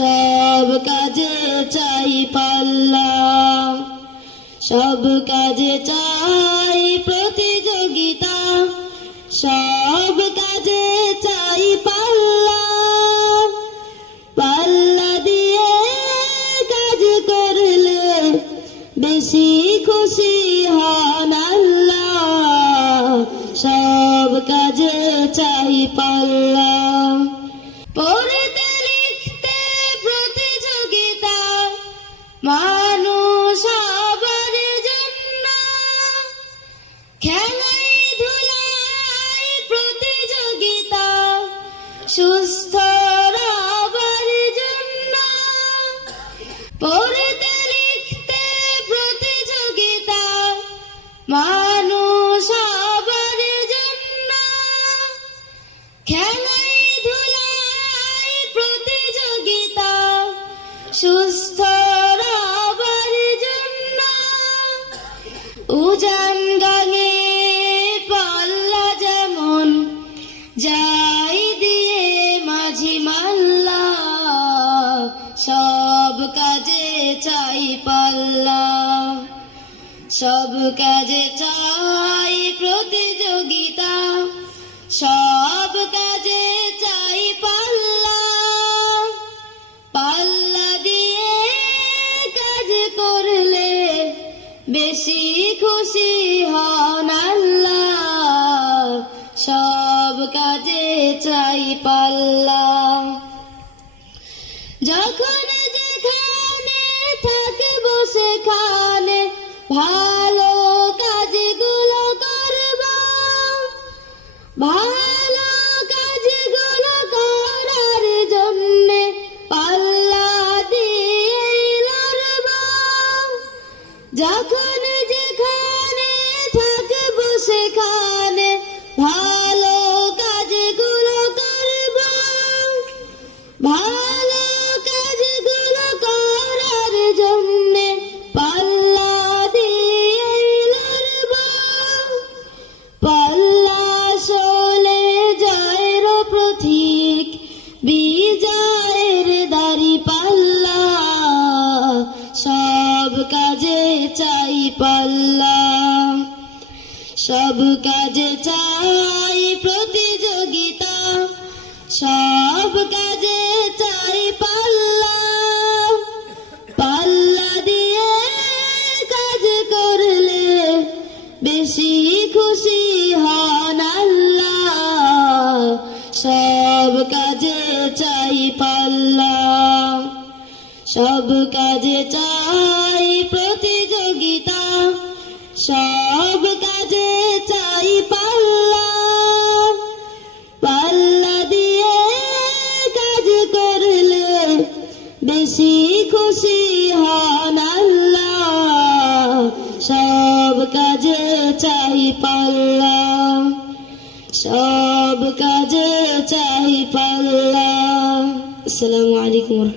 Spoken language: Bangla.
সব কাজে চাই পাল্লা। সব কাজে চাই প্রতিযোগিতা। সব কাজে চাই পাল্লা। পাল্লা দিয়ে কাজ করলে বেশি খুশি হন আল্লাহ। সব কাজে চাই পাল্লা। পড়তে মানুষ সবার জন্য খেলাই ধুলাই প্রতিযোগিতা সুস্থ রবার জন্য পড়তে লিখতে প্রতিযোগিতা, মানুষ সবার জন্য খেলাই ধুলাই প্রতিযোগিতা, সুস্থ উজান গাঙে পাল্লা যেমন, যাই দিয়ে মাঝি মাল্লা, সব কাজে চাই পাল্লা। সব কাজে চাই প্রতিযোগিতা, সব কাজে বেশি খুশি হন আল্লাহ, সব কাজে চাই পাল্লা যখন যেখানে থাকব সেখানে ভালো কাজগুলো করব। ভালো সেখানে ভালো কাজগুলো করব। ভালো কাজগুলো করার জন্যে পাল্লা দিয়ে লড়ব। পাল্লা চলে জয়ের প্রতীক, বিজয়ের দাড়ি পাল্লা। সব কাজে চাই পাল্লা। সব কাজে চাই প্রতিযোগিতা, সব কাজে চাই পাল্লা। পাল্লা দিয়ে কাজ করলে বেশি খুশি হন আল্লাহ। সব কাজে চাই পাল্লা। সব কাজে চাই প্রতিযোগিতা সব কাজে চাই পাল্লা। পাল্লা দিয়ে কাজ করলে বেশি খুশি হন আল্লাহ। সব কাজে চাই পাল্লা। সব কাজে চাই পাল্লা। আসসালামু আলাইকুম